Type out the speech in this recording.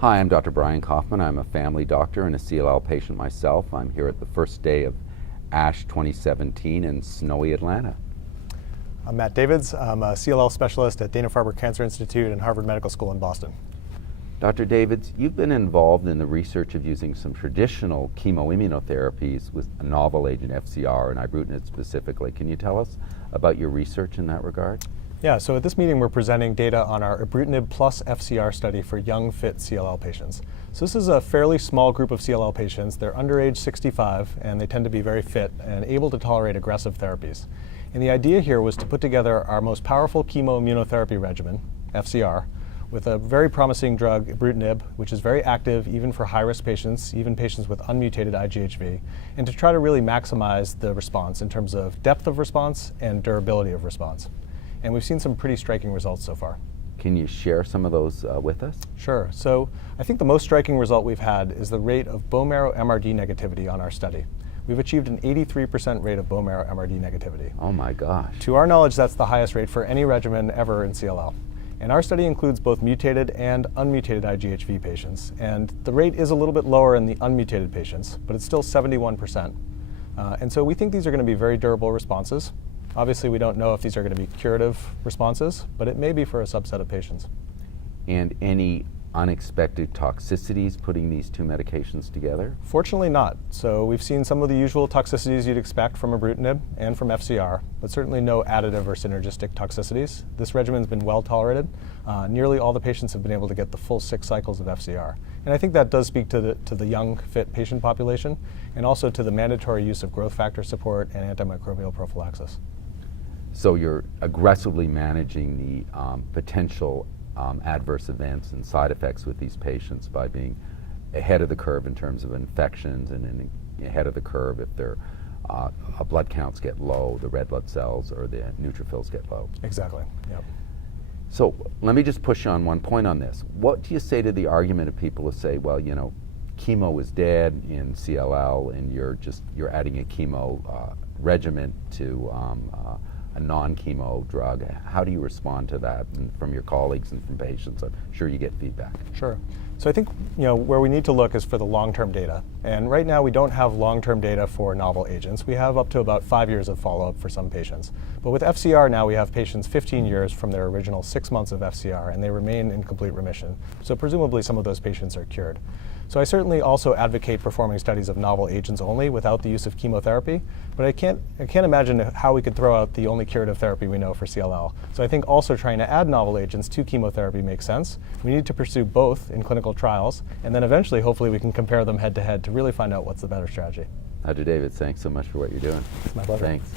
Hi, I'm Dr. Brian Kaufman. I'm a family doctor and a CLL patient myself. I'm here at the first day of ASH 2017 in snowy Atlanta. I'm Matt Davids. I'm a CLL specialist at Dana-Farber Cancer Institute and Harvard Medical School in Boston. Dr. Davids, you've been involved in the research of using some traditional chemoimmunotherapies with a novel agent, FCR, and Ibrutinib specifically. Can you tell us about your research in that regard? Yeah, so at this meeting we're presenting data on our Ibrutinib plus FCR study for young, fit CLL patients. So this is a fairly small group of CLL patients. They're under age 65 and they tend to be very fit and able to tolerate aggressive therapies. And the idea here was to put together our most powerful chemoimmunotherapy regimen, FCR, with a very promising drug, Ibrutinib, which is very active even for high-risk patients, even patients with unmutated IGHV, and to try to really maximize the response in terms of depth of response and durability of response. And we've seen some pretty striking results so far. Can you share some of those with us? Sure. So I think the most striking result we've had is the rate of bone marrow MRD negativity on our study. We've achieved an 83% rate of bone marrow MRD negativity. Oh my gosh. To our knowledge, that's the highest rate for any regimen ever in CLL. And our study includes both mutated and unmutated IGHV patients. And the rate is a little bit lower in the unmutated patients, but it's still 71%. And so we think these are going to be very durable responses. Obviously, we don't know if these are going to be curative responses, but it may be for a subset of patients. And any unexpected toxicities putting these two medications together? Fortunately not. So we've seen some of the usual toxicities you'd expect from Ibrutinib and from FCR, but certainly no additive or synergistic toxicities. This regimen's been well tolerated. Nearly all the patients have been able to get the full 6 cycles of FCR. And I think that does speak to the young, fit patient population, and also to the mandatory use of growth factor support and antimicrobial prophylaxis. So you're aggressively managing the potential adverse events and side effects with these patients by being ahead of the curve in terms of infections and ahead of the curve if their blood counts get low, the red blood cells or the neutrophils get low. Exactly, yep. So let me just push you on one point on this. What do you say to the argument of people who say, well, you know, chemo is dead in CLL and you're adding a chemo regimen to a non-chemo drug? How do you respond to that from your colleagues and from patients? I'm sure you get feedback. Sure. So I think where we need to look is for the long-term data. And right now we don't have long-term data for novel agents. We have up to about 5 years of follow-up for some patients. But with FCR now we have patients 15 years from their original 6 months of FCR and they remain in complete remission. So presumably some of those patients are cured. So I certainly also advocate performing studies of novel agents only without the use of chemotherapy, but I can't imagine how we could throw out the only curative therapy we know for CLL. So I think also trying to add novel agents to chemotherapy makes sense. We need to pursue both in clinical trials, and then eventually hopefully we can compare them head to head to really find out what's the better strategy. Dr. David, thanks so much for what you're doing. It's my pleasure. Thanks.